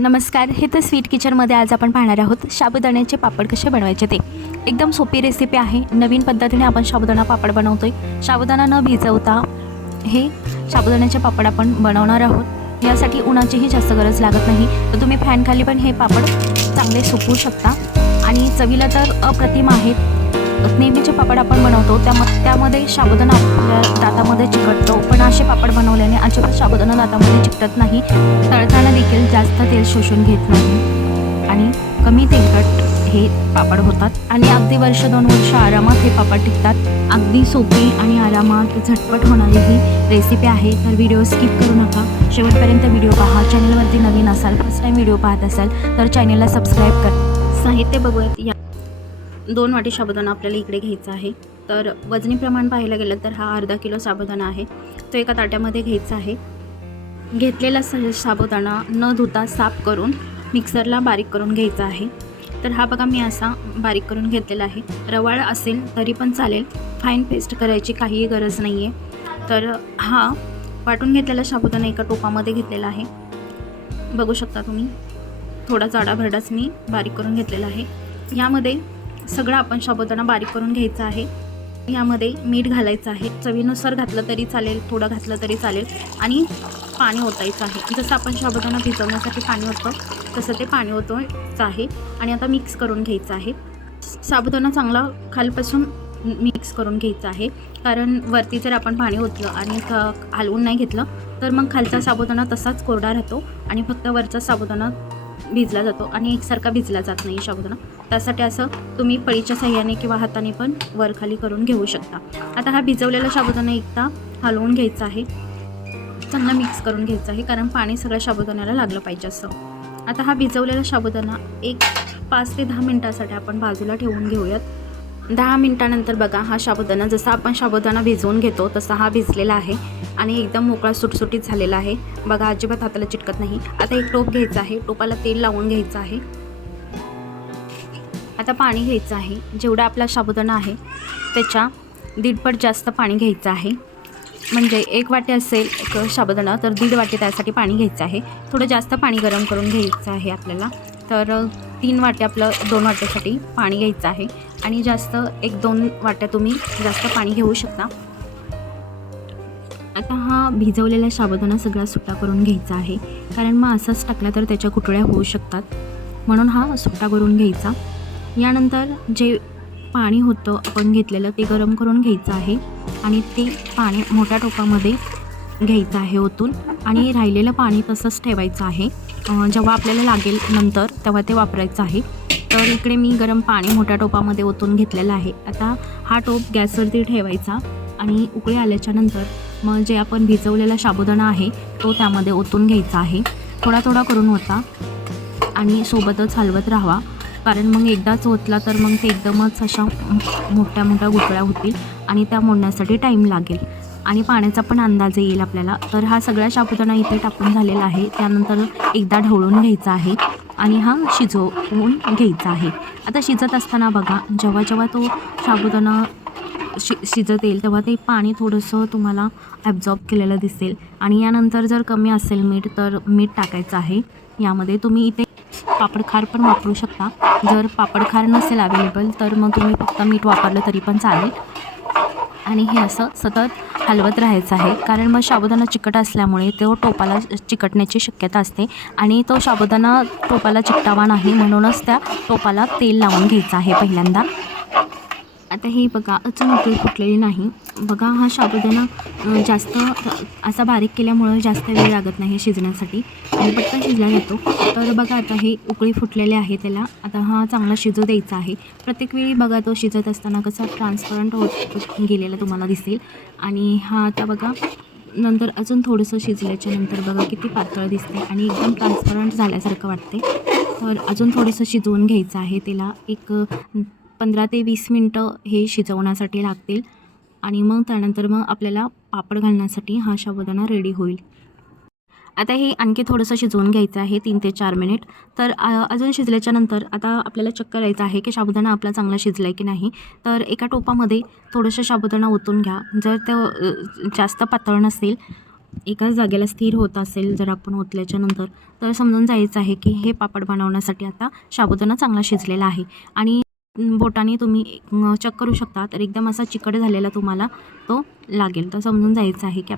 नमस्कार हे तर स्वीट किचनमध्ये आज आपण पाहणार आहोत साबुदाण्याचे पापड कसे बनवायचे ते. एकदम सोपी रेसिपी आहे नवीन पद्धतीने आपण साबुदाणा पापड बनवतो आहे साबुदाणा न भिजवता हे साबुदाण्याचे पापड आपण बनवणार आहोत. यासाठी उन्हाचीही जास्त गरज लागत नाही. तर तुम्ही फॅनखाली पण हे पापड चांगले सुकवू शकता. आणि चवीला तर अप्रतिम आहेत. नेहमीचे पापड आपण बनवतो. त्याम त्यामध्ये साबुदाणा आपल्या दातामध्ये चिकटतो पण असे पापड बनवल्याने अजिबात साबुदाणा दातामध्ये चिकटत नाही. तळताना देखील जास्त तेल शोषून घेत नाही. आणि कमी तेलकट हे पापड होतात. आणि अगदी वर्ष दोन वर्ष आरामात हे पापड टिकतात. अगदी सोपी आणि आरामात झटपट होणारी ही रेसिपी आहे. तर व्हिडिओ स्किप करू नका. शेवटपर्यंत व्हिडिओ पहा. चॅनलवरती नवीन असाल फर्स्ट टाईम व्हिडिओ पाहत असाल तर चॅनलला सबस्क्राईब कर. साहित्य बघूयात या. दोन वाटी साबुदाणा आपल्याला इकडे घ्यायचा आहे. तर वजनी प्रमाण पाहायला गेलं तर हा अर्धा किलो साबुदाणा आहे. तो एका ताट्यामध्ये घ्यायचा आहे. घेतलेला स साबुदाणा न धुता साफ करून मिक्सरला बारीक करून घ्यायचा आहे. तर हा बघा मी असा बारीक करून घेतलेला आहे. रवाळ असेल तरी पण चालेल. फाईन पेस्ट करायची काहीही गरज नाही आहे तर हा वाटून घेतलेला साबुदाणा एका टोपामध्ये घेतलेला आहे. बघू शकता तुम्ही. थोडा जाडाभरडाच मी बारीक करून घेतलेला आहे. यामध्ये सगळं आपण साबुदाणा बारीक करून घ्यायचा आहे. यामध्ये मीठ घालायचं आहे. चवीनुसार घातलं तरी चालेल थोडं घातलं तरी चालेल आणि पाणी ओतायचं आहे. जसं आपण साबुदाणा भिजवण्यासाठी पाणी होतं तसं ते पाणी ओतायचं आहे आणि आता मिक्स करून घ्यायचं आहे. साबुदाणा चांगला खालपासून मिक्स करून घ्यायचं आहे. कारण वरती जर आपण पाणी ओतलं आणि हलवून नाही घेतलं तर मग खालचा साबुदाणा तसाच कोरडा राहतो आणि फक्त वरचा साबुदाणा भिजला जातो आणि एकसारखा भिजला जात नाही साबुदाणा त्यासाठी असं तुम्ही पळीच्या साह्याने किंवा हाताने पण वरखाली करून घेऊ शकता. आता हा भिजवलेला साबुदाणा एकदा हलवून घ्यायचा आहे. चांगला मिक्स करून घ्यायचा आहे कारण पाणी सगळ्या साबुदाण्याला लागलं पाहिजे असं. आता हा भिजवलेला साबुदाणा एक पाच ते दहा मिनटासाठी आपण बाजूला ठेवून घेऊयात. दहा मिनटानंतर बघा हा साबुदाणा जसा आपण साबुदाणा भिजवून घेतो तसा हा भिजलेला आहे. आणि एकदम मोकळा सुटसुटीत झालेला आहे. बघा अजिबात हाताला चिटकत नाही. आता एक टोप घ्यायचा आहे. टोपाला तेल लावून घ्यायचं आहे. आता पाणी घ्यायचं आहे. जेवढा आपला साबुदाणा आहे त्याच्या दीडपट जास्त पाणी घ्यायचं आहे. म्हणजे एक वाटी असेल एक साबुदाणा तर दीड वाटी त्यासाठी पाणी घ्यायचं आहे. थोडं जास्त पाणी गरम करून घ्यायचं आहे आपल्याला. तर तीन वाटे आपलं दोन वाट्यासाठी पाणी घ्यायचं आहे. आणि जास्त एक दोन वाट्या तुम्ही जास्त पाणी घेऊ शकता. आता हा भिजवलेला साबुदाणा सगळा सुट्टा करून घ्यायचा आहे. कारण मग असाच टाकला तर त्याच्या कुटळ्या होऊ शकतात. म्हणून हा सुट्टा करून घ्यायचा. यानंतर जे पाणी होतं आपण घेतलेलं ते गरम करून घ्यायचं आहे आणि ते पाणी मोठ्या टोपामध्ये घ्यायचं आहे ओतून आणि राहिलेलं पाणी तसंच ठेवायचं आहे. जेव्हा आपल्याला लागेल नंतर तेव्हा ते वापरायचं आहे. तर इकडे मी गरम पाणी मोठ्या टोपामध्ये ओतून घेतलेलं आहे. आता हा टोप गॅसवरती ठेवायचा आणि उकळी आल्याच्यानंतर मग जे आपण भिजवलेला साबुदाणा आहे तो त्यामध्ये ओतून घ्यायचा आहे. थोडा थोडा करून होता आणि सोबतच हलवत राहावा. कारण मग एकदाच ओतला तर मग ते एकदमच अशा मोठ्या मोठ्या गुठळ्या होतील आणि त्या मोडण्यासाठी टाईम लागेल. आणि पाण्याचा पण अंदाज येईल आपल्याला. तर हा सगळा साबुदाणा इथे टाकून झालेला आहे. त्यानंतर एकदा ढवळून घ्यायचा आहे आणि हा शिजवून घ्यायचा आहे. आता शिजत असताना बघा जेव्हा जेव्हा तो साबुदाणा शि शिजत येईल तेव्हा ते पाणी थोडंसं तुम्हाला ॲब्झॉर्ब केलेलं दिसेल. आणि यानंतर जर कमी असेल मीठ तर मीठ टाकायचं आहे. यामध्ये तुम्ही इथे पापडखार पण वापरू शकता. जर पापडखार नसेल अवेलेबल तर मग तुम्ही फक्त मीठ वापरलं तरी पण चालेल. आणि हे असं सतत हलवत राहायचं आहे. कारण मग साबुदाणा चिकट असल्यामुळे तो टोपाला चिकटण्याची शक्यता असते. आणि तो साबुदाणा टोपाला चिकटावा नाही म्हणूनच त्या टोपाला तेल लावून घ्यायचं आहे पहिल्यांदा. आता हे बघा अजून उकळी फुटलेली नाही. बघा हा शाबुदाना जास्त असा बारीक केल्यामुळं जास्त वेळ लागत नाही शिजण्यासाठी. आणि पटकन शिजला जातो. तर बघा आता हे उकळी फुटलेले आहे त्याला. आता हा चांगला शिजू द्यायचा आहे. प्रत्येक वेळी बघा तो शिजत असताना कसा ट्रान्सपरंट होत गेलेला तुम्हाला दिसेल. आणि हा आता बघा नंतर अजून थोडंसं शिजल्याच्या नंतर बघा किती पातळ दिसते आणि एकदम ट्रान्सपरंट झाल्यासारखं वाटते. तर अजून थोडंसं शिजवून घ्यायचं आहे त्याला. एक पंधरा ते वीस मिनटं हे शिजवण्यासाठी लागतील. आणि मग त्यानंतर मग आपल्याला पापड घालण्यासाठी हा साबुदाणा रेडी होईल. आता हे आणखी थोडंसं शिजवून घ्यायचं आहे तीन ते चार मिनिट तर अजून शिजल्याच्या नंतर आता आपल्याला चेक करायचं आहे की साबुदाणा आपला चांगला शिजला आहे की नाही. तर एका टोपामध्ये थोडंसं साबुदाणा ओतून घ्या. जर तो जास्त पातळ नसेल एकाच जागेला स्थिर होत असेल जर आपण ओतल्याच्या नंतर तर समजून जायचं आहे की हे पापड बनवण्यासाठी आता साबुदाणा चांगला शिजलेला आहे. आणि बोटाने तुम्ही चेक करू शकता. तर एकदम असा चिकट झालेला तुम्हाला तो लागेल. तर समजून जायचं आहे की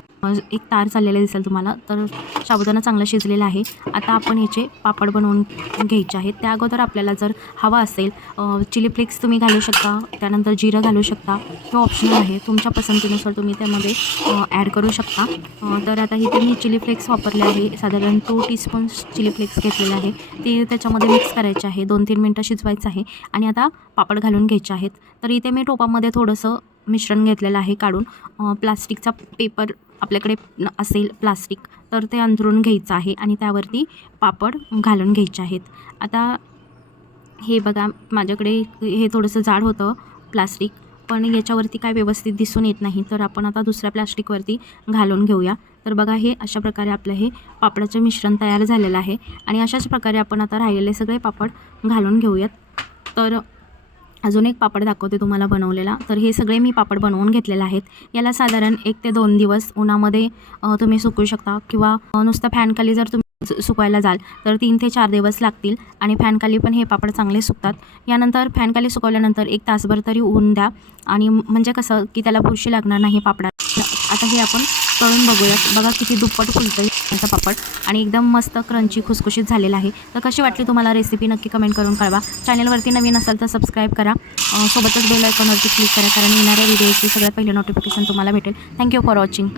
एक तार चाललेला दिसेल तुम्हाला. तर साबुदाणा चांगला शिजलेला आहे. आता आपण याचे पापड बनवून घ्यायचे आहेत. त्या अगोदर आपल्याला जर हवा असेल चिली फ्लेक्स तुम्ही घालू शकता. त्यानंतर जिरं घालू शकता. तो ऑप्शनल आहे. तुमच्या पसंतीनुसार तुम्ही त्यामध्ये ॲड करू शकता. तर आता इथे मी चिली फ्लेक्स वापरले आहे. साधारण टू टीस्पून चिली फ्लेक्स घेतलेले आहे. ते त्याच्यामध्ये मिक्स करायचे आहे. दोन तीन मिनटं शिजवायचं आहे. आणि आता पापड घालून घ्यायचे आहेत. तर इथे मी टोपामध्ये थोडंसं मिश्रण घेतलेलं आहे काढून. प्लास्टिकचा पेपर आपल्याकडे न- असेल प्लास्टिक तर ते अंथरून घ्यायचं आहे आणि त्यावरती पापड घालून घ्यायचे आहेत. आता हे बघा माझ्याकडे हे थोडंसं जाड होतं प्लास्टिक पण याच्यावरती काय व्यवस्थित दिसून येत नाही. तर आपण आता दुसऱ्या प्लास्टिकवरती घालून घेऊया. तर बघा हे अशा प्रकारे आपलं हे पापडाचं मिश्रण तयार झालेलं आहे. आणि अशाच प्रकारे आपण आता राहिलेले सगळे पापड घालून घेऊयात. तर अजून एक पापड दाखवते तुम्हाला बनवलेला. तर हे सगळे मी पापड बनवून घेतलेले आहेत. याला साधारण एक ते दोन दिवस उन्हामध्ये तुम्ही सुकवू शकता किंवा नुसतं फॅनखाली जर तुम्ही सु- सुकवायला जाल तर तीन ते चार दिवस लागतील आणि फॅनखाली पण हे पापड चांगले सुकतात. यानंतर फॅनखाली सुकवल्यानंतर एक तासभर तरी ऊन द्या आणि म्हणजे कसं की त्याला बुरशी लागणार नाही पापडात आता हे आपण तळून बघूयात बघा किती दुप्पट फुलतं याचा पापड. आणि एकदम मस्त क्रंची खुसखुशीत झालेला आहे. तर कशी वाटली तुम्हाला रेसिपी नक्की कमेंट करून कळवा. चॅनलवरती नवीन असाल तर सबस्क्राईब करा. सोबतच बेल आयकॉनवरती क्लिक करा. कारण येणाऱ्या व्हिडिओचे सगळ्यात पहिले नोटिफिकेशन तुम्हाला भेटेल. Thank you for watching